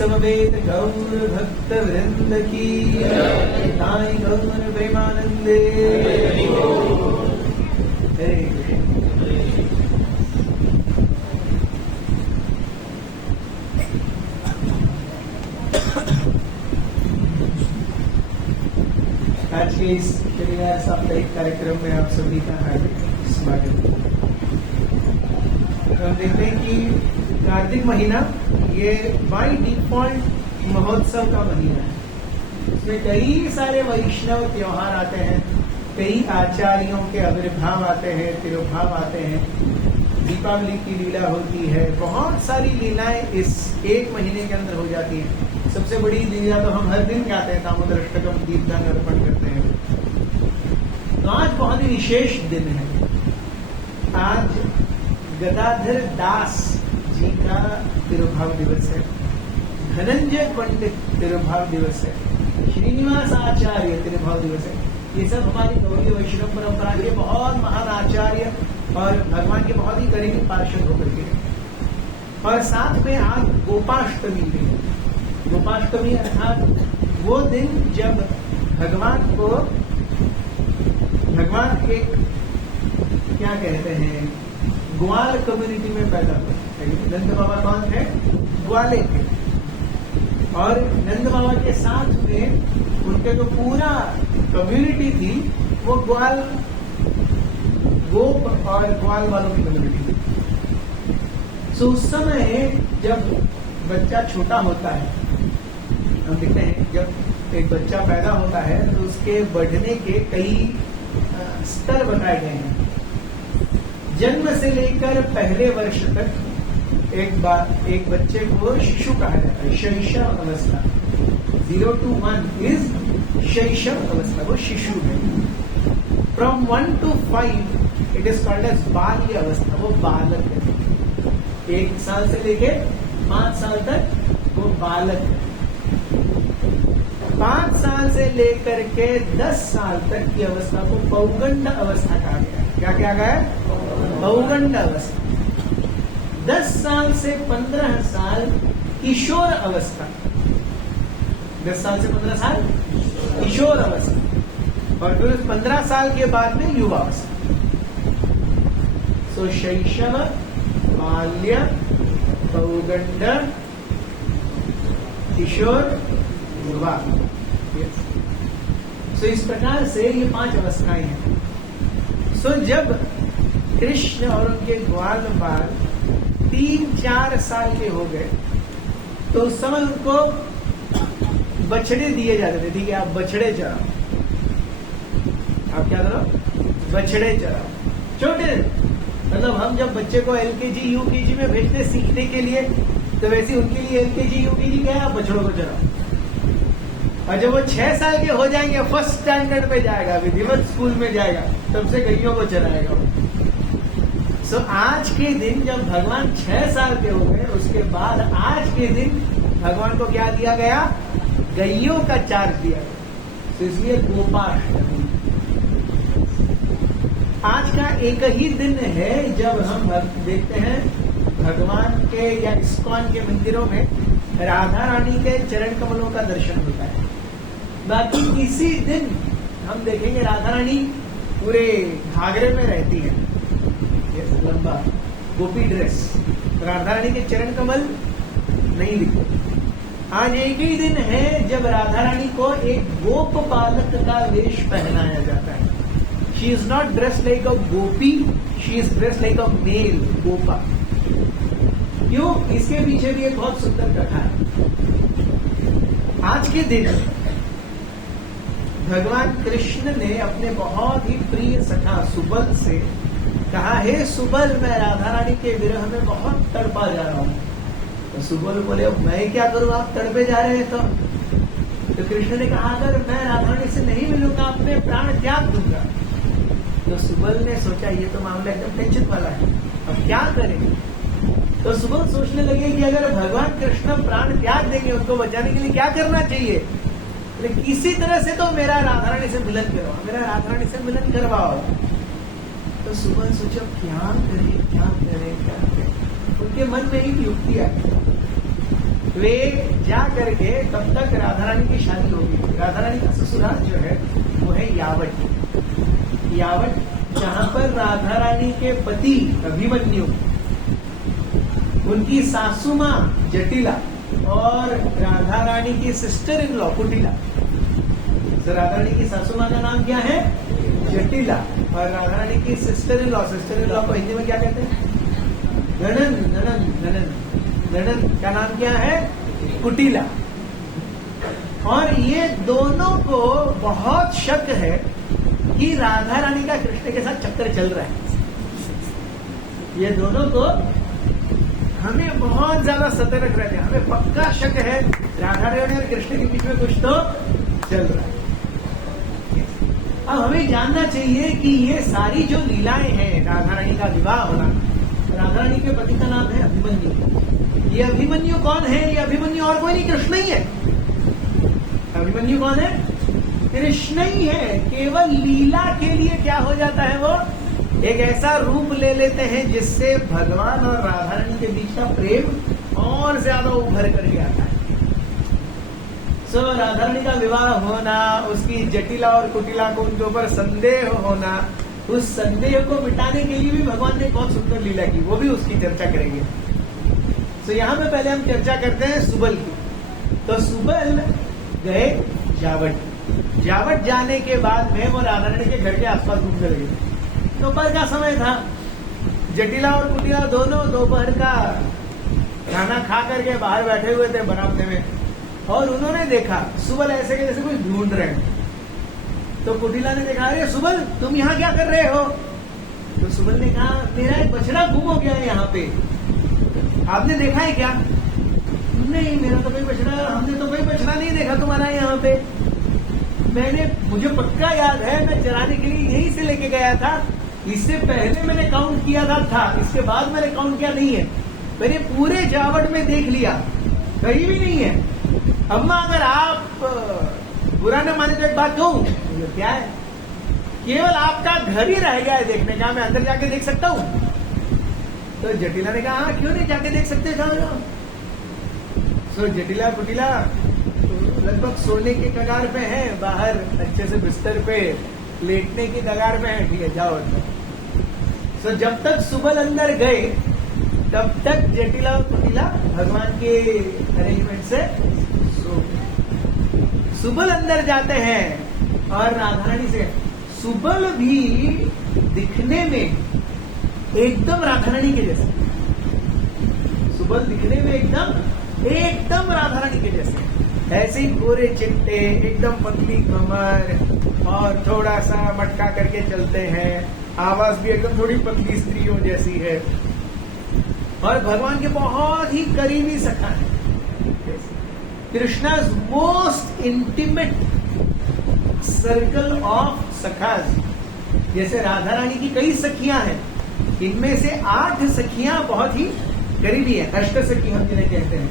समवेत गौर भक्त वृंद की नाई गौर प्रेमानंदे। आज के इस शनिवार साप्ताहिक कार्यक्रम में आप सभी का हार्दिक स्वागत है। हम देखते हैं कि कार्तिक महीना ये बाई डिफॉल्ट महोत्सव का महीना है। इसमें कई सारे वैष्णव त्योहार आते हैं, कई आचार्यों के आविर्भाव आते हैं, तिरुभाव आते हैं, दीपावली की लीला होती है, बहुत सारी लीलाएं इस एक महीने के अंदर हो जाती हैं। सबसे बड़ी लीला तो हम हर दिन गाते हैं, दामोदर अष्टकम दीपदान अर्पण करते हैं। तो आज बहुत ही विशेष दिन है। आज गदाधर दास जी का तिरुभाव दिवस है, धनंजय पंडित तिरुभाव दिवस है, श्रीनिवास आचार्य तिरुभाव दिवस है। ये सब हमारी गौड़ीय वैष्णव परंपरा के बहुत महान आचार्य और भगवान के बहुत ही करीबी पार्षद होकर के। और साथ में आज गोपाष्टमी भी है। गोपाष्टमी अर्थात वो दिन जब भगवान एक क्या कहते हैं, ग्वाल कम्युनिटी में पैदा हुए। नंद बाबा कौन थे? ग्वाले थे। और नंद बाबा के साथ में उनके जो पूरा कम्युनिटी थी वो गोप और ग्वाल वालों की कम्युनिटी थी। सो उस समय जब बच्चा छोटा होता है, हम देखते हैं जब एक बच्चा पैदा होता है तो उसके बढ़ने के कई स्तर बताए गए हैं। जन्म से लेकर पहले वर्ष तक एक बच्चे को शिशु कहा जाता है, शैशव अवस्था। 0 to 1 इज शैशव अवस्था, वो शिशु है। From 1 to 5 it is called as बाल्य अवस्था, वो बालक है। 1 साल से लेके 5 साल तक वो बालक है। 5 साल से लेकर के 10 साल तक की अवस्था को पौगंड अवस्था कहा गया है। क्या क्या कहा है? पौगंड अवस्था। 10 साल से 15 साल किशोर अवस्था, 10 साल से 15 साल किशोर अवस्था, और फिर 15 साल के बाद में युवा अवस्था। सो शैशव, बाल्य, पौगंड, किशोर, युवा। सो इस प्रकार से ये 5 अवस्थाएं हैं। सो जब कृष्ण और उनके ग्वाल बाल 3-4 साल के हो गए तो उस समय उनको बछड़े दिए जाते थे। ठीक है, आप बछड़े चराओ, आप क्या करो? बछड़े चराओ। छोटे मतलब हम जब बच्चे को LKG UKG में भेजते सीखने के लिए, तो वैसे उनके लिए LKG UKG क्या है? आप बछड़ों को चराओ। और जब वो 6 साल के हो जाएंगे, फर्स्ट स्टैंडर्ड पे जाएगा, विधिवत स्कूल में जाएगा, तब से गैयों को चराएगा वो। सो आज के दिन जब भगवान 6 साल के हो गए, उसके बाद आज के दिन भगवान को क्या दिया गया? गैयों का चार्ज दिया गया। तो इसलिए गोपाष्टमी आज का एक ही दिन है जब हम देखते हैं भगवान के या इस्कॉन के मंदिरों में राधा रानी के चरण कमलों का दर्शन होता है। बाकी इसी दिन हम देखेंगे राधा रानी पूरे घाघरे में रहती है, लंबा गोपी ड्रेस। राधा रानी के चरण कमल नहीं दिखते। आज एक ही दिन है जब राधा रानी को एक गोप बालक का वेश पहनाया जाता है। She is not dress like a gopi, she is dress like a male gopa. क्यों? इसके पीछे भी एक बहुत सुंदर कथा है। आज के दिन भगवान कृष्ण ने अपने बहुत ही प्रिय सखा सुबल से कहा, हे सुबल, मैं राधा रानी के विरह में बहुत तड़पा जा रहा हूं। तो सुबल बोले, मैं क्या करूं, आप तड़पे जा रहे हैं। तो कृष्ण ने कहा, अगर मैं राधा रानी से नहीं मिलूंगा, अपने प्राण त्याग दूंगा। तो सुबल ने सोचा, ये तो मामला एकदम टेंशन वाला है, अब क्या करें। तो सुबल सोचने लगे कि अगर भगवान कृष्ण प्राण त्याग देंगे, उनको बचाने के लिए क्या करना चाहिए। लेकिन किसी तरह से तो मेरा राधा रानी से मिलन करवाओ, मेरा राधा रानी से मिलन करवाओ। तो सुबल सोचो, क्या करे क्या करे क्या करे। उनके मन में एक युक्ति आई। वे जा करके तब तक राधा रानी की शादी होगी। राधा रानी का ससुराल जो है वो है यावट। यावट जहां पर राधा रानी के पति अभिमन्यु, उनकी सासू मां जटिला और राधा रानी की सिस्टर इन लॉ कुटिला। तो राधा रानी की सासू मां का नाम क्या है? जटिला। और राधा रानी की सिस्टर इन लॉ को हिंदी में क्या कहते हैं? ननन का नाम क्या है? कुटिला। और ये दोनों को बहुत शक है कि राधा रानी का कृष्ण के साथ चक्कर चल रहा है। ये दोनों को हमें बहुत ज्यादा सतर्क रहते हैं, हमें पक्का शक है राधा रानी और कृष्ण के बीच में कुछ तो चल रहा है। अब हमें जानना चाहिए कि ये सारी जो लीलाएं हैं, राधा रानी का विवाह होना, राधा रानी के पति का नाम है अभिमन्यु। ये अभिमन्यु कौन है? ये अभिमन्यु और कोई नहीं, कृष्ण ही है। अभिमन्यु कौन है? कृष्ण ही है। केवल लीला के लिए क्या हो जाता है, वो एक ऐसा रूप ले लेते हैं जिससे भगवान और राधा रानी के बीच का प्रेम और ज्यादा उभर करके आता है। सो राधा रानी का विवाह होना, उसकी जटिला और कुटिला को उनके ऊपर संदेह होना, उस संदेह को मिटाने के लिए भी भगवान ने बहुत सुंदर लीला की, वो भी उसकी चर्चा करेंगे। तो यहाँ पे पहले हम चर्चा करते हैं सुबल की। तो सुबल गए जावट। जावट जाने के बाद में वो राधा रानी के घर के आसपास घूमने लगे। दोपहर का समय था, जटिला और कुटिला दोनों दोपहर का खाना खा करके बाहर बैठे हुए थे बरामदे में, और उन्होंने देखा सुबल ऐसे के जैसे कोई ढूंढ रहे हैं। तो कुटिला ने देखा, अरे सुबल तुम यहाँ क्या कर रहे हो? तो सुबल ने कहा, मेरा एक बछड़ा गुम हो गया है यहाँ पे, आपने देखा है क्या? नहीं, मेरा तो कोई बछड़ा, हमने तो कोई बछड़ा नहीं देखा तुम्हारा यहाँ पे। मुझे पक्का याद है, मैं चराने के लिए यहीं से लेके गया था। इससे पहले मैंने काउंट किया था, इसके बाद मैंने काउंट किया नहीं है। मैंने पूरे जावट में देख लिया, कहीं भी नहीं है। अम्मा अगर आप बुरा न माने तो एक बात कहूं, क्या है, केवल आपका घर ही रह गया है देखने का, मैं अंदर जाके देख सकता हूँ? तो जटिला ने कहा, हाँ क्यों नहीं, जाके देख सकते जाओ। सो जटिला कुटिला लगभग सोने के कगार पे है, बाहर अच्छे से बिस्तर पे लेटने की कगार पे है। ठीक है, जाओ अंदर। सो जब तक सुबल अंदर गए तब तक जटिला और कुटिला भगवान के अरेंजमेंट से सो। सुबल अंदर जाते हैं और राधा रानी से, सुबल भी दिखने में एकदम राधा रानी के जैसे, सुबल दिखने में एकदम राधा रानी के जैसे, ऐसे ही गोरे चिट्टे, एकदम पतली कमर और थोड़ा सा मटका करके चलते हैं, आवाज भी एकदम थोड़ी पतली स्त्रियों जैसी है, और भगवान के बहुत ही करीबी सखा है। कृष्णा's मोस्ट इंटीमेट सर्कल ऑफ सखाज। जैसे राधा रानी की कई सखियां हैं, इनमें से 8 सखियां बहुत ही करीबी है, अष्ट सखी हम जिन्हें कहते हैं।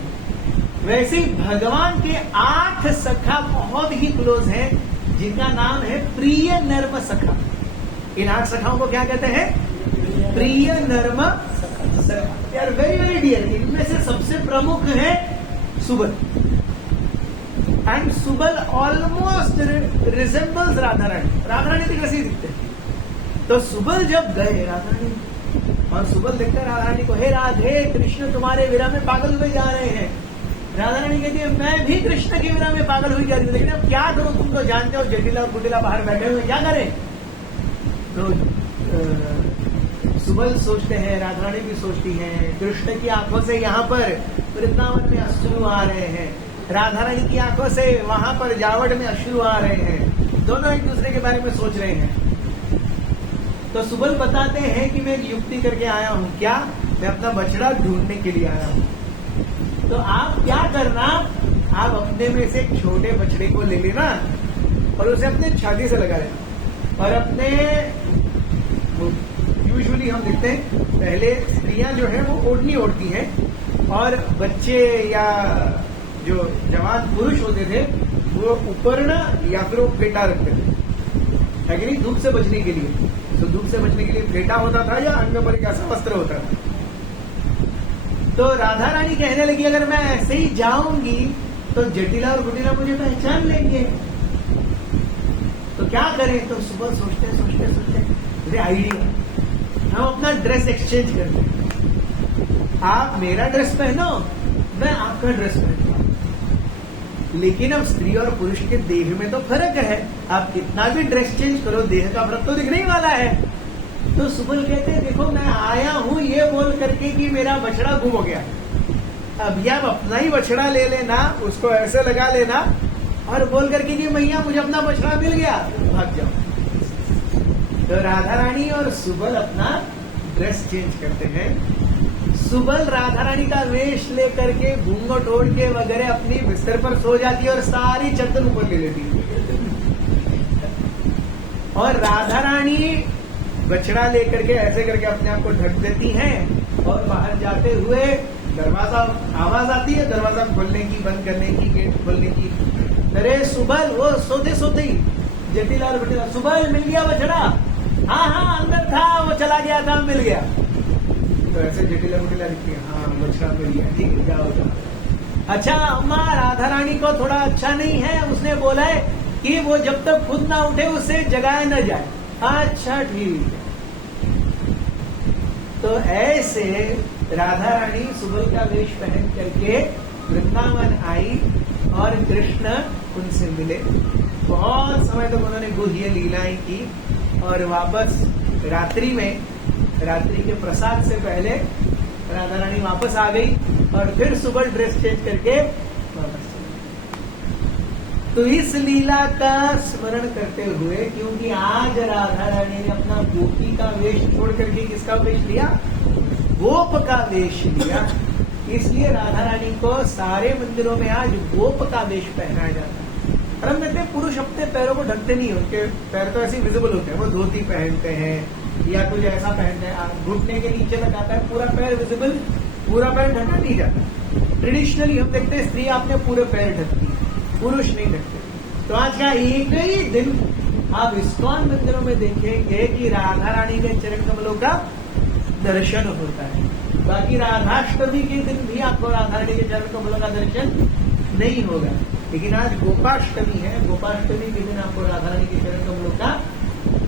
वैसे ही भगवान के 8 सखा बहुत ही क्लोज हैं, जिनका नाम है प्रिय नर्म सखा। इन 8 सखाओं को क्या कहते हैं? प्रिय नर्म सखा। They are very very dear. इनमें से सबसे प्रमुख है Subal, and Subal almost resembles Radha Rani. Radha Rani तो कैसे दिखते हैं? तो सुबल जब गए राधा रानी, और सुबल देखकर राधा रानी को, हे राधे, कृष्ण तुम्हारे विरह में पागल हुए जा रहे हैं। राधा रानी कहती है, मैं भी कृष्ण के विरह में पागल हुई जा रही हूँ, लेकिन अब क्या करूं, तुम तो जानते हो जटिला और कुटिला बाहर बैठे हुए, क्या करें? तो सुबल सोचते हैं, राधा रानी भी सोचती हैं, कृष्ण की आंखों से यहाँ पर वृंदावन में अश्रु आ रहे हैं, राधा रानी की आंखों से वहां पर जावट में अश्रु आ रहे हैं, दोनों एक दूसरे के बारे में सोच रहे हैं। तो सुबल बताते हैं कि मैं एक युक्ति करके आया हूँ। क्या? मैं अपना बछड़ा ढूंढने के लिए आया हूँ। तो आप क्या करना, आप अपने में से एक छोटे बछड़े को ले लेना और उसे अपने छाती से लगा लेना, और अपने, यूजुअली हम देखते हैं पहले स्त्रियां जो है वो ओढ़नी ओढ़ती हैं, और बच्चे या जो जवान पुरुष होते थे वो ऊपर ना, या फिर वो फेटा रखते थे, है कि नहीं, धूप से बचने के लिए। तो धूप से बचने के लिए फेटा होता था या अंग पर एक ऐसा वस्त्र होता था। तो राधा रानी कहने लगी, अगर मैं ऐसे ही जाऊंगी तो जटिला और कुटिला मुझे पहचान लेंगे, तो क्या करें? तो सुबह सोचते आइडिया, हम अपना ड्रेस एक्सचेंज करते हैं। आप मेरा ड्रेस पहनो, मैं आपका ड्रेस पहनूंगा। लेकिन अब स्त्री और पुरुष के देह में तो फर्क है, आप कितना भी ड्रेस चेंज करो, देह का फर्क तो दिखने ही वाला है। तो सुबल कहते हैं, देखो मैं आया हूं ये बोल करके कि मेरा बछड़ा गुम हो गया, अब या अपना ही बछड़ा ले लेना, उसको ऐसे लगा लेना और बोल करके कि मैया मुझे अपना बछड़ा मिल गया, भाग जाओ। तो राधा रानी और सुबल अपना ड्रेस चेंज करते हैं। सुबल राधा रानी का वेश लेकर के घूंघट ओढ़ के वगैरह अपनी बिस्तर पर सो जाती है और सारी चद्दर ऊपर ले लेती है। और राधा रानी बछड़ा लेकर के ऐसे करके अपने आप को ढक देती हैं और बाहर जाते हुए दरवाजा, आवाज आती है दरवाजा खोलने की, बंद करने की, गेट खोलने की। अरे सुबह वो सोते सोते ही जटिलाल बटिला, सुबह मिल गया बछड़ा? हाँ हाँ अंदर था, वो चला गया था, मिल गया। तो ऐसे जटिला बटिला लिखती है, हाँ बछड़ा मिल गया, ठीक है, क्या होगा? अच्छा अम्मा, राधा रानी को थोड़ा अच्छा नहीं है, उसने बोला है कि वो जब तक खुद ना उठे उसे जगाया न जाए। अच्छा ठीक है। तो ऐसे राधा रानी सुबह का वेश पहन करके वृंदावन आई और कृष्ण उनसे मिले। बहुत समय तक उन्होंने गुह्य लीलाएं की और वापस रात्रि में, रात्रि के प्रसाद से पहले राधा रानी वापस आ गई और फिर सुबह ड्रेस चेंज करके वापस चली। तो इस लीला का स्मरण करते हुए, क्योंकि आज राधा रानी ने अपना गोपी का वेश छोड़ करके किसका वेश लिया? गोप का वेश लिया। इसलिए राधा रानी को सारे मंदिरों में आज गोप का वेश पहनाया जाता है। और हम देखते हैं पुरुष अपने पैरों को ढकते नहीं, उनके पैर तो ऐसे विजिबल होते हैं, वो धोती पहनते हैं या कुछ ऐसा पहनते हैं, घुटने के नीचे तक आता है, पूरा पैर विजिबल, पूरा पैर ढका नहीं जाता। ट्रेडिशनली हम देखते हैं स्त्री अपने पूरे पैर ढकती है, पुरुष नहीं ढकते। तो आज का एक ही दिन आप इस्कॉन मंदिरों में देखेंगे कि राधा रानी के चरण कमलों का दर्शन होता है। बाकी राधाष्टमी के दिन भी आपको राधा रानी के चरण कमलों का दर्शन नहीं होगा। लेकिन आज गोपाष्टमी है, गोपाष्टमी के दिन आपको राधा रानी के चरण कमलों का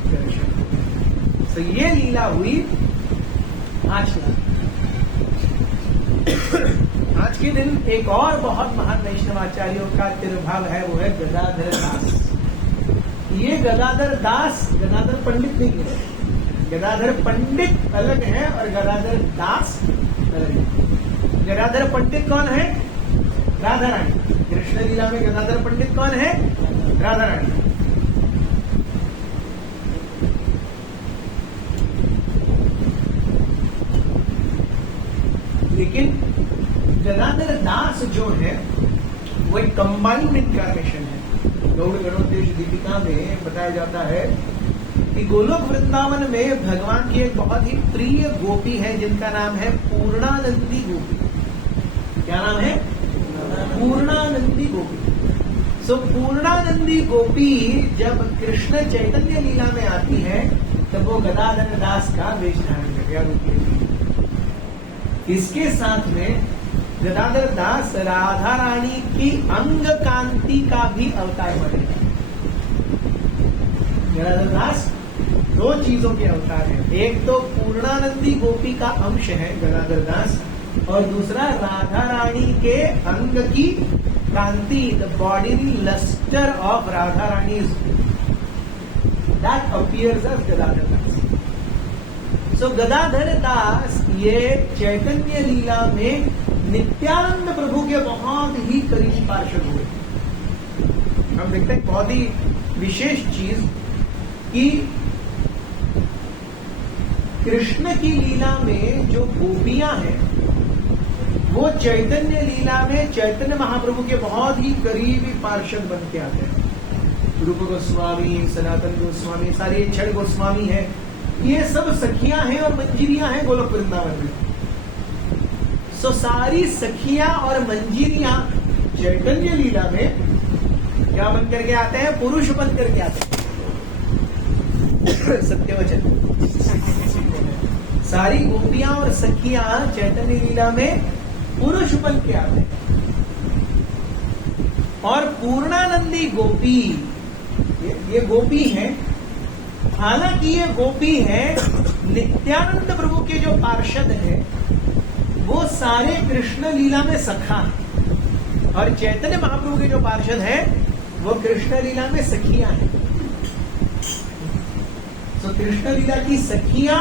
दर्शन होगा। तो ये लीला हुई आज आज के दिन। एक और बहुत महान वैष्णवाचार्यों का तिरुभाव है, वो है गदाधर दास। ये गदाधर दास गदाधर पंडित नहीं है, गदाधर पंडित अलग है और गदाधर दास अलग है। गदाधर पंडित कौन है? राधा रानी। कृष्ण लीला में गदाधर पंडित कौन है? राधा रानी। लेकिन गदाधर दास जो है वो एक कंबाइंड इनकार्नेशन है। गौड़ गणोत्तेश दीपिका में बताया जाता है कि गोलोक वृंदावन में भगवान की एक बहुत ही प्रिय गोपी है जिनका नाम है पूर्णानंदी गोपी। क्या नाम है? पूर्णानंदी गोपी। सो पूर्णानंदी गोपी जब कृष्ण चैतन्य लीला में आती है तब वो गदाधर दास का वेश धारण करके रूप लेती है। इसके साथ में गदाधर दास राधा रानी की अंग कांति का भी अवतार बनेगा। गदाधर दास दो चीजों के अवतार है, एक तो पूर्णानंदी गोपी का अंश है गदाधर दास, और दूसरा राधा रानी के अंग की कांति, the bodily lustre of Radha Rani that appears as Gadadhar Das. So Gadadhar Das ये चैतन्य लीला में नित्यानंद प्रभु के बहुत ही करीब पार्षद हुए। हम देखते हैं बहुत ही विशेष चीज कि कृष्ण की लीला में जो गोपियां हैं वो चैतन्य लीला में चैतन्य महाप्रभु के बहुत ही करीबी पार्षद बन के आते हैं। रूप गोस्वामी, सनातन गोस्वामी, सारे छह गोस्वामी हैं, ये सब सखियां हैं और मंजीरियां हैं गोलोक वृंदावन में। सो सारी सखियां और मंजीरियां चैतन्य लीला में क्या बन करके आते हैं? पुरुष बन करके आते हैं। सत्यवचन। सारी गोपियां और सखियां चैतन्य लीला में पुरुष बन के आते हैं। और पूर्णानंदी गोपी ये गोपी है, हालांकि ये गोपी है नित्यानंद प्रभु के जो पार्षद है वो सारे कृष्ण लीला में सखा है, और चैतन्य महाप्रभु के जो पार्षद है वो कृष्ण लीला में सखियां हैं। तो कृष्ण लीला की सखियां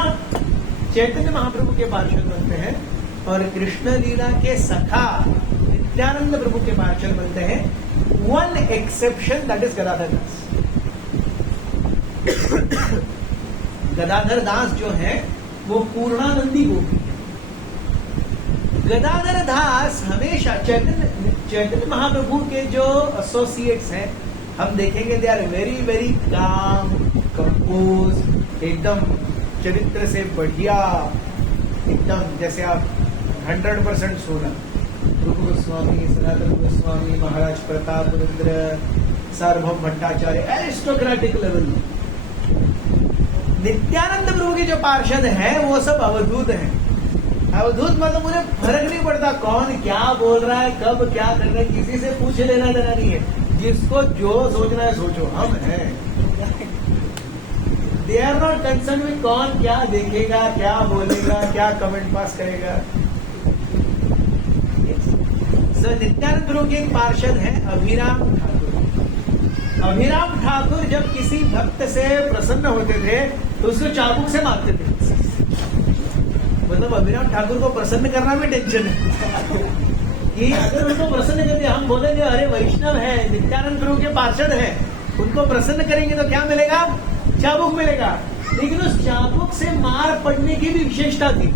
चैतन्य महाप्रभु के पार्षद बनते हैं और कृष्ण लीला के सखा नित्यानंद प्रभु के पार्षद बनते हैं। One exception, that is Gadadhar Das. Gadadhar Das जो है वो पूर्णानंदी गोपी है। गदाधर दास हमेशा चैतन्य महाप्रभु के जो एसोसिएट्स हैं हम देखेंगे, they are very very calm, compose, एकदम चरित्र से बढ़िया, एकदम जैसे आप 100% सोना, रूप गोस्वामी, सनातन गोस्वामी, महाराज प्रताप रुद्र, सार्वभौम भट्टाचार्य, एरिस्टोक्रेटिक लेवल। नित्यानंद प्रभु के जो पार्षद हैं वो सब अवधूत हैं। अवधूत मतलब उन्हें फर्क नहीं पड़ता कौन क्या बोल रहा है, कब क्या कर रहा है, किसी से पूछ लेना देना नहीं है। जिसको जो सोचना है सोचो, हम हैं। They are not concern with कौन क्या देखेगा, क्या बोलेगा, क्या कमेंट पास करेगा। नित्यानंद प्रभु के एक पार्षद हैं अभिराम ठाकुर। अभिराम ठाकुर जब किसी भक्त से प्रसन्न होते थे तो उसको चाबुक से मारते थे। मतलब अभिराम ठाकुर को प्रसन्न करना में टेंशन है कि अगर उनको प्रसन्न करके हम बोलेंगे अरे वैष्णव है, नित्यानंद प्रभु के पार्षद है, उनको प्रसन्न करेंगे तो क्या मिलेगा? चाबुक मिलेगा। लेकिन उस चाबुक से मार पड़ने की भी विशेषता थी।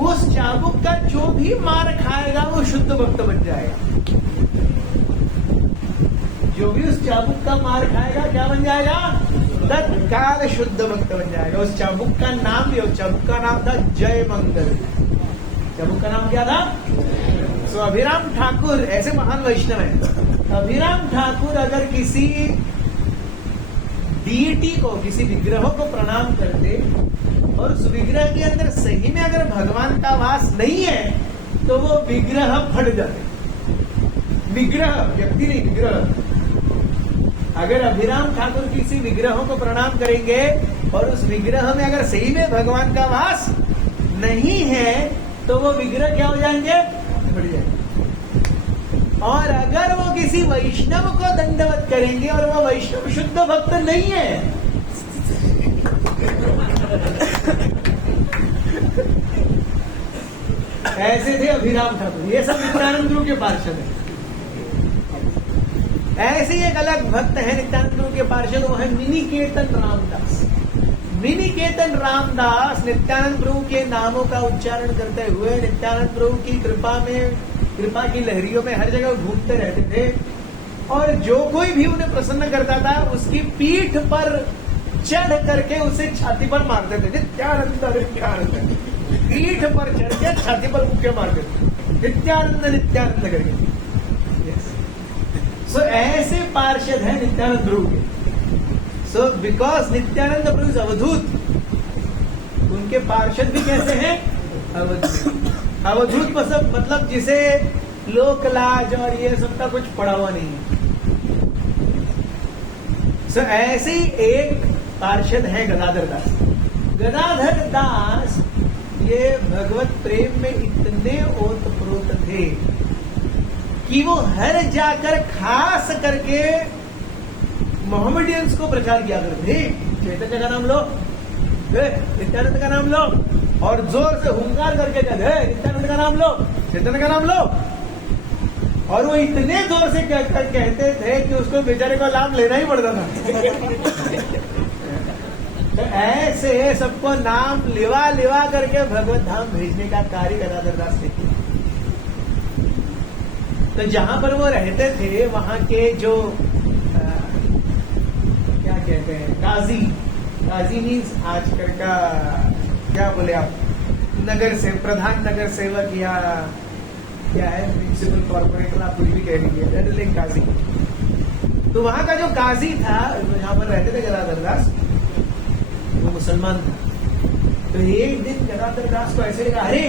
उस चाबुक का जो भी मार खाएगा वो शुद्ध भक्त बन जाएगा। जो भी उस चाबुक का मार खाएगा क्या बन जाएगा? तत्काल शुद्ध भक्त बन जाएगा। उस चाबुक का नाम भी, उस चाबुक का नाम था जय मंगल। चाबुक का नाम क्या था? सो अभिराम ठाकुर ऐसे महान वैष्णव है। अभिराम ठाकुर अगर किसी डीटी को, किसी विग्रह को प्रणाम करते और उस विग्रह के अंदर सही में अगर भगवान का वास नहीं है तो वो विग्रह फट जाते। विग्रह, व्यक्ति नहीं, विग्रह। अगर अभिराम ठाकुर किसी विग्रहों को प्रणाम करेंगे और उस विग्रह में अगर सही में भगवान का वास नहीं है तो वो विग्रह क्या हो जाएंगे? फट जाएंगे। और अगर वो किसी वैष्णव को दंडवत करेंगे और वो वैष्णव शुद्ध भक्त नहीं है ऐसे थे अभिराम ठाकुर। ये सब नित्यानंद प्रभु के पार्षद हैं। ऐसे एक अलग भक्त है नित्यानंद प्रभु के पार्षद, वो है मिनिकेतन रामदास। मिनिकेतन रामदास नित्यानंद प्रभु के नामों का उच्चारण करते हुए नित्यानंद प्रभु की कृपा की लहरियों में हर जगह घूमते रहते थे और जो कोई भी उन्हें प्रसन्न करता था उसकी पीठ पर चढ़ करके उसे छाती पर मारते थे। नित्यानंद नित्यानंद, पीठ पर चढ़ के छाती पर मुक्के मारते थे, नित्यानंद नित्यानंद करके। सो ऐसे पार्षद है नित्यानंद प्रभु के। So because Nityananda Prabhu is अवधूत, उनके पार्षद भी कैसे हैं? अवधूत। अवधूत मतलब जिसे लोक लाज और ये सबका कुछ पड़ा हुआ नहीं है। सो ऐसे ही एक पार्षद है गदाधर दास। गदाधर दास ये भगवत प्रेम में इतने ओतप्रोत थे कि वो हर जाकर खास करके मोहम्मडियंस को प्रचार किया करते थे। चैतन्य का नाम लो, नित्यानंद का नाम लो, और जोर से हुंकार करके कहते नित्यानंद का नाम लो, चैतन्य का नाम लो। और वो इतने जोर से कहते थे कि उसको बेचारे को लाभ लेना ही पड़ता था। तो ऐसे सबको नाम लिवा करके भगवत धाम भेजने का कार्य गदाधर दास ने किया। तो जहां पर वो रहते थे वहां के जो क्या कहते हैं, काजी मीन्स आजकल का क्या बोले आप, प्रधान नगर सेवक या क्या है, म्यूनिसिपल कॉर्पोरेटर, आप कुछ भी कह लीजिए, काजी। तो वहां का जो काजी था, जहां पर रहते थे गदाधर दास, वो मुसलमान था। तो एक दिन गदाधर दास को ऐसे लगा, अरे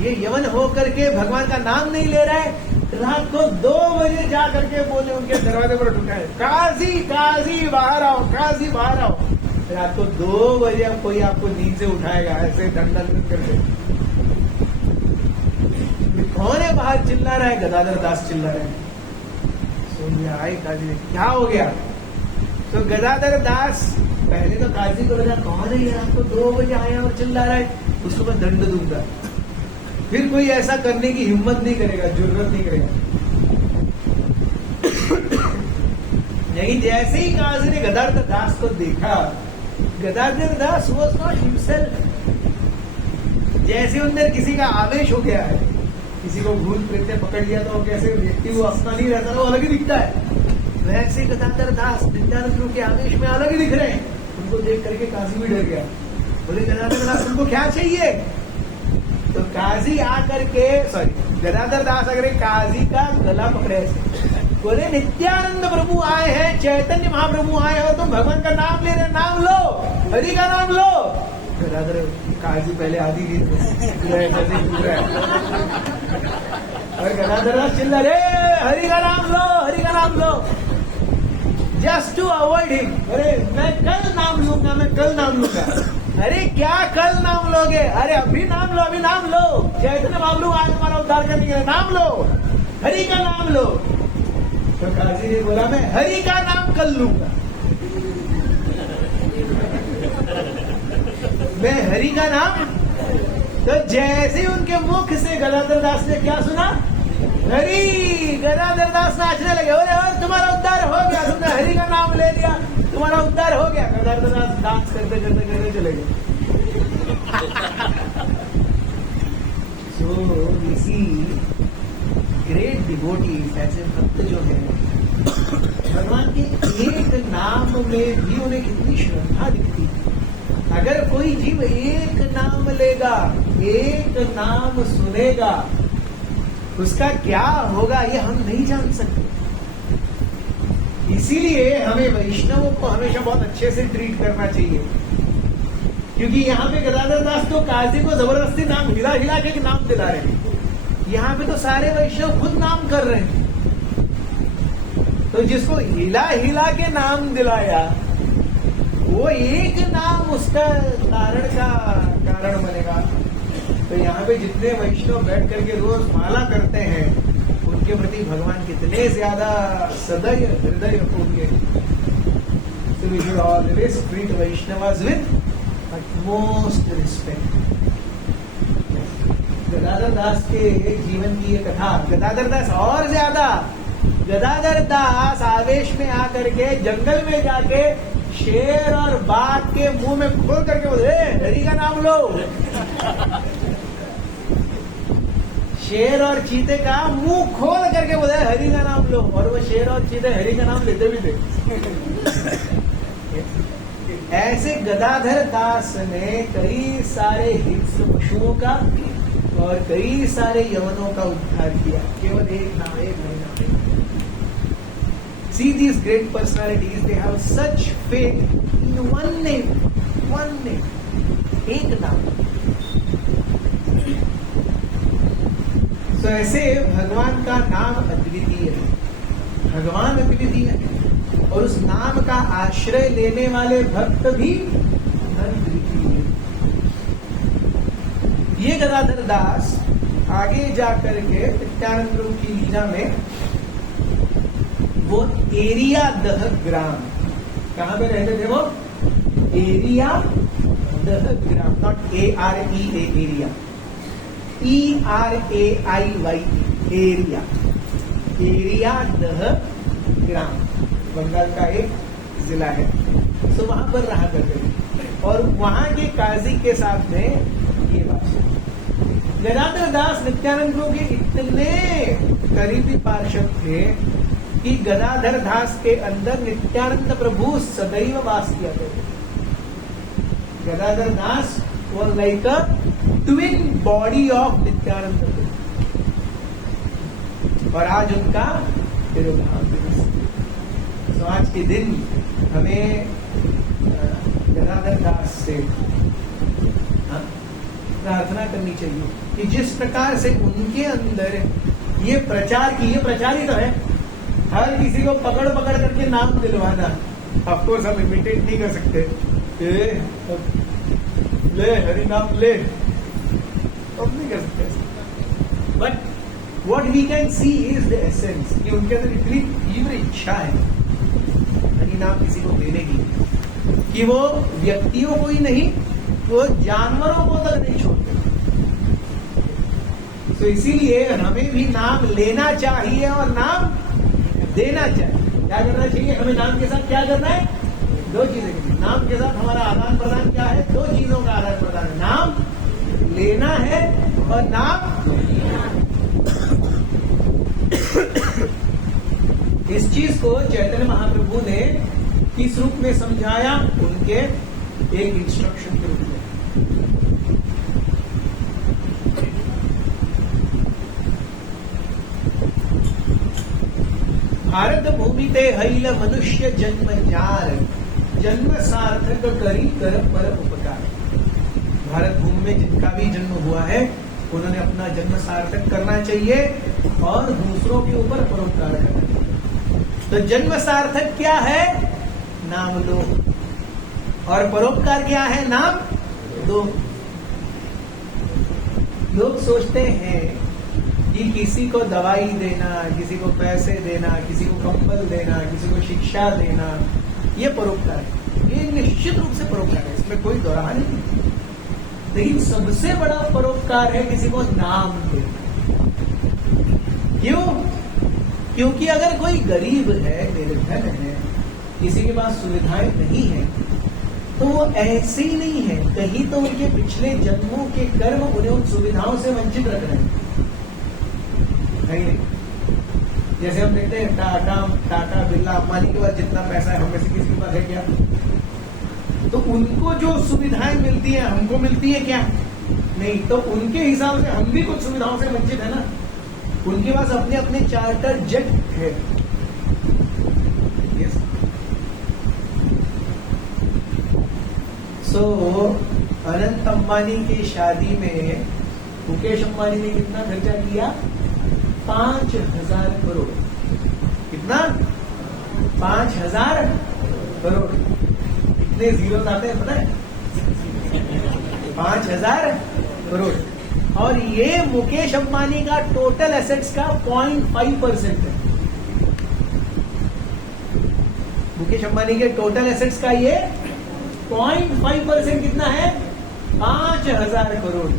ये यवन होकर के भगवान का नाम नहीं ले रहा है। रात को 2 बजे जा करके बोले, उनके दरवाजे पर ठुकाए, काजी बाहर आओ, काजी बाहर आओ। रात को 2 बजे अब कोई आपको नींद से उठाएगा ऐसे दंडन करके? कौन है बाहर चिल्ला रहा है? गदाधर दास चिल्ला रहे हैं। सुन आए काजी, क्या हो गया? तो गदाधर दास पहले तो काजी को लगा, कौन है ये रात को 2 बजे आया और चिल्ला रहा है, उसको मैं दंड दूंगा। फिर कोई ऐसा करने की हिम्मत नहीं करेगा, जरूरत नहीं करेगा। लेकिन जैसे ही काजी ने गदाधर दास को देखा, गदाधर दास वाज नॉट हिमसेल्फ। जैसे अंदर किसी का आवेश हो गया है, किसी को भूल प्रेत ने पकड़ लिया तो कैसे व्यक्ति वो अपना नहीं रहता, वो अलग ही दिखता है, वैसे गदाधर दास नित्यानंद प्रभु के आवेश में अलग ही दिख रहे हैं। उनको देख करके काजी भी डर गया। बोले गदाधर दास तुमको क्या चाहिए? तो काजी आकर के गदाधर दास अगर काजी का गला पकड़े ऐसे, बोले नित्यानंद प्रभु आए हैं, चैतन्य महाप्रभु आए हो, तुम भगवान का नाम ले रहे, नाम लो, हरि का नाम लो। गदाधर काजी पहले आधी दी और गदाधर दास चिल्ला रे हरि का नाम लो, हरि का नाम लो, जस्ट टू अवॉइड हिम। अरे मैं कल नाम लूंगा, मैं कल नाम लूंगा। अरे क्या कल नाम लोगे? अरे अभी नाम लो, अभी नाम लो, चैतन्य महाप्रभु आज हमारा उद्धार करने के लिए, नाम लो, हरि का नाम लो। तो काजी ने बोला मैं हरि का नाम कल लूंगा, मैं हरि का नाम। तो जैसे उनके मुख से गदाधर दास ने क्या सुना? हरि। गदाधर दास नाचने लगे, बोले और तुम्हारा उद्धार हो गया, तुमने हरि का नाम ले लिया, तुम्हारा उद्धार हो गया। गदाधर दास डांस करते करते करते चले गए। सो इसी ग्रेट डिवोटीज, ऐसे भक्त जो है भगवान के एक नाम में भी उन्हें कितनी श्रद्धा दिखती है। अगर कोई जीव एक नाम लेगा, एक नाम सुनेगा, उसका क्या होगा ये हम नहीं जान सकते। इसीलिए हमें वैष्णवों को हमेशा बहुत अच्छे से ट्रीट करना चाहिए, क्योंकि यहाँ पे गदाधर दास तो काजी को जबरदस्ती नाम हिला हिला के नाम दिला रहे हैं, यहाँ पे तो सारे वैष्णव खुद नाम कर रहे हैं। तो जिसको हिला हिला के नाम दिलाया, वो एक नाम उसका कारण बनेगा। तो यहाँ पे जितने वैष्णव बैठ करके रोज माला करते हैं, उनके प्रति भगवान कितने ज्यादा सदैव हृदय होंगे। So we should always treat Vaishnavas with utmost respect. Gadadhar दास के जीवन की ये कथा, गदाधर दास और ज्यादा, गदाधर दास आवेश में आकर के जंगल में जाके शेर और बाघ के मुंह में खोल करके बोले हरि का नाम लो। शेर और चीते का मुंह खोल करके बोले हरि का नाम लो, और वो शेर और चीते हरि का नाम लेते भी थे। ऐसे गदाधर दास ने कई सारे हिंस्र पशुओं का और कई सारे यवनों का उद्धार किया, केवल एक नाम, एक महीना। See these great personalities, they have such faith in one name, एक नाम। तो ऐसे भगवान का नाम अद्वितीय है, भगवान अद्वितीय है, और उस नाम का आश्रय लेने वाले भक्त भी अद्वितीय है। ये गदाधर दास आगे जाकर के नित्यानंद प्रभु की लीला में वो एरिया दह ग्राम, कहां पे रहते थे वो? एरिया दह ग्राम, नॉट AREA, एरिया, ERAIY, एरिया, एरिया दह ग्राम, बंगाल का एक जिला है। तो वहां पर रहा करते थे, और वहां के काजी के साथ में ये बात। गदाधर दास नित्यानंद प्रभु के इतने करीबी पार्षद थे कि गदाधर दास के अंदर नित्यानंद प्रभु सदैव वास किया करते थे। गदाधर दास was like a twin body of Nityanand प्रभु, और आज उनका तिरुभाव दिवस। तो आज के दिन हमें गदाधर दास से प्रार्थना करनी चाहिए कि जिस प्रकार से उनके अंदर ये प्रचार की, ये प्रचार ही तो है, हर किसी को पकड़ पकड़ करके नाम दिलवाना। ऑफकोर्स हम इमिटेट नहीं कर सकते, ले हरि नाम ले, हम नहीं कर सकते, but what we can see is the essence, कि उनके अंदर इतनी तीव्र इच्छा है हरि नाम किसी को देने की, कि वो व्यक्तियों को ही नहीं, वो जानवरों को तक नहीं छोड़ते। तो इसीलिए हमें भी नाम लेना चाहिए और नाम देना चाहिए। क्या करना चाहिए हमें? नाम के साथ क्या करना है? दो चीजें। नाम के साथ हमारा आदान प्रदान क्या है? दो चीजों का आदान प्रदान है, नाम लेना है और नाम। इस चीज को चैतन्य महाप्रभु ने किस रूप में समझाया? उनके एक इंस्ट्रक्शन के रूप में। भारत भूमि ते हैल मनुष्य जन्म जार, जन्म सार्थक करी कर पर उपकार। भारत भूमि में जिनका भी जन्म हुआ है उन्होंने अपना जन्म सार्थक करना चाहिए और दूसरों के ऊपर परोपकार करना चाहिए। तो जन्म सार्थक क्या है? नाम लो। और परोपकार क्या है? नाम दो। लोग सोचते हैं कि किसी को दवाई देना, किसी को पैसे देना, किसी को कंबल देना, किसी को शिक्षा देना, ये परोपकार है। ये निश्चित रूप से परोपकार है, इसमें कोई दोराहा नहीं। लेकिन सबसे बड़ा परोपकार है किसी को नाम देना। क्यों? क्योंकि अगर कोई गरीब है, निर्धन है, किसी के पास सुविधाएं नहीं है, तो वो ऐसे ही नहीं है, कहीं तो उनके पिछले जन्मों के कर्म उन्हें उन सुविधाओं से वंचित रख रहे हैं। नहीं, जैसे हम देखते हैं टाटा बिरला अंबानी के पास जितना पैसा है, हम में से किसी के पास है क्या? तो उनको जो सुविधाएं मिलती है हमको मिलती है क्या? नहीं। तो उनके हिसाब से हम भी कुछ सुविधाओं से वंचित है ना। उनके पास अपने अपने चार्टर जेट है। सो अनंत अंबानी की शादी में मुकेश अंबानी ने कितना खर्चा किया? 5,000 करोड़। कितना? 5,000 करोड़। कितने जीरो आते हैं पता है? 5,000 करोड़। और ये मुकेश अंबानी का टोटल एसेट्स का 0.5% है। मुकेश अंबानी के टोटल एसेट्स का ये 0.5% कितना है? 5,000 करोड़।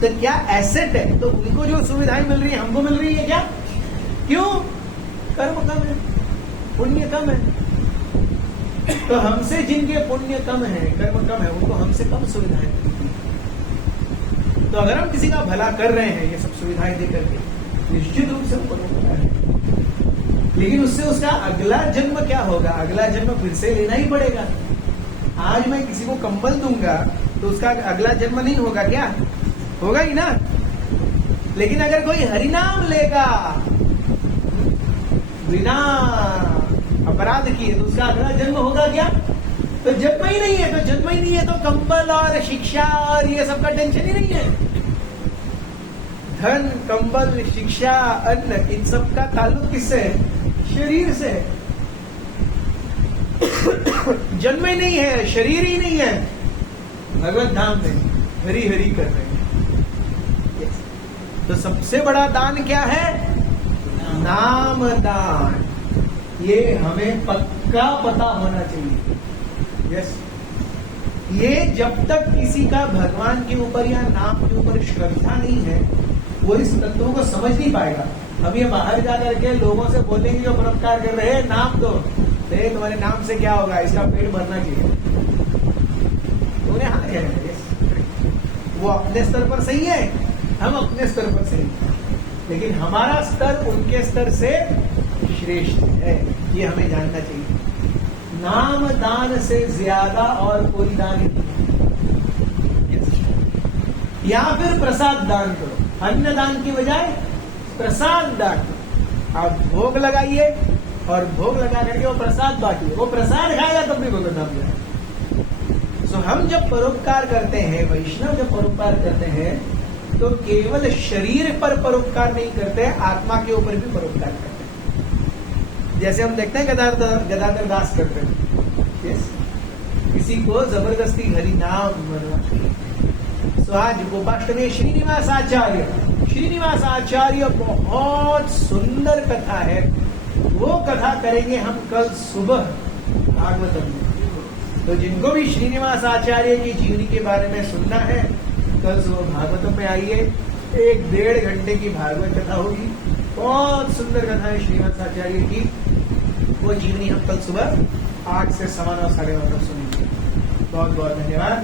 तो क्या एसेट है? तो उनको जो सुविधाएं मिल रही है हमको मिल रही है क्या? क्यों? कर्म कम है, पुण्य कम है। तो हमसे जिनके पुण्य कम है, कर्म कम है, उनको हमसे कम सुविधाएं मिलती हैं। तो अगर हम किसी का भला कर रहे हैं ये सब सुविधाएं दे करके, निश्चित रूप से वो परोपकार है। लेकिन उससे उसका अगला जन्म क्या होगा? अगला जन्म फिर से लेना ही पड़ेगा। आज मैं किसी को कंबल दूंगा तो उसका अगला जन्म नहीं होगा क्या? होगा ही ना। लेकिन अगर कोई हरिनाम लेगा बिना अपराध किए तो उसका अगला जन्म होगा क्या? तो जन्म ही नहीं है। तो जन्म ही नहीं है तो कंबल और शिक्षा और ये सब का टेंशन ही नहीं है। धन, कंबल, शिक्षा, अन्न, इन सब का ताल्लुक किससे है? शरीर से। जन्म ही नहीं है, शरीर ही नहीं है, भगवत धाम में हरि हरि कर रहे हैं। तो सबसे बड़ा दान क्या है? नाम दान। ये हमें पक्का पता होना चाहिए। यस, ये जब तक किसी का भगवान के ऊपर या नाम के ऊपर श्रद्धा नहीं है, वो इस तत्वों को समझ नहीं पाएगा। अब ये बाहर जाकर के लोगों से बोलेंगे जो परोपकार कर रहे हैं, नाम दो, तो तुम्हारे नाम से क्या होगा? इसका पेट भरना चाहिए। उन्हें हाँ कहेंगे, वो अपने स्तर पर सही है, हम अपने स्तर पर सही है, लेकिन हमारा स्तर उनके स्तर से श्रेष्ठ है। ये हमें जानना चाहिए। नाम दान से ज्यादा और कोई दान नहीं। या फिर प्रसाद दान करो, अन्न दान की बजाय प्रसाद दान करो। आप भोग लगाइए और भोग लगा करके वो प्रसाद बांटिए। वो प्रसाद खाएगा तब भी भगवान नाम लेगा। सो हम जब परोपकार करते हैं, वैष्णव जब परोपकार करते हैं, तो केवल शरीर पर परोपकार नहीं करते, आत्मा के ऊपर भी परोपकार करते हैं। जैसे हम देखते हैं गदाधर दास करते हैं। यस, किसी को जबरदस्ती हरि नाम मनवा। सो आज गोपाष्टमी श्रीनिवास आचार्य बहुत सुंदर कथा है। वो कथा करेंगे हम कल सुबह भागवतम में। तो जिनको भी श्रीनिवास आचार्य की जीवनी के बारे में सुनना है, कल सुबह भागवतम में आइए। 1-1.5 घंटे की भागवत कथा होगी। बहुत सुंदर कथा है श्रीनिवास आचार्य की। वो जीवनी हम कल सुबह 8 से 9:15 तक सुनेंगे। बहुत बहुत धन्यवाद।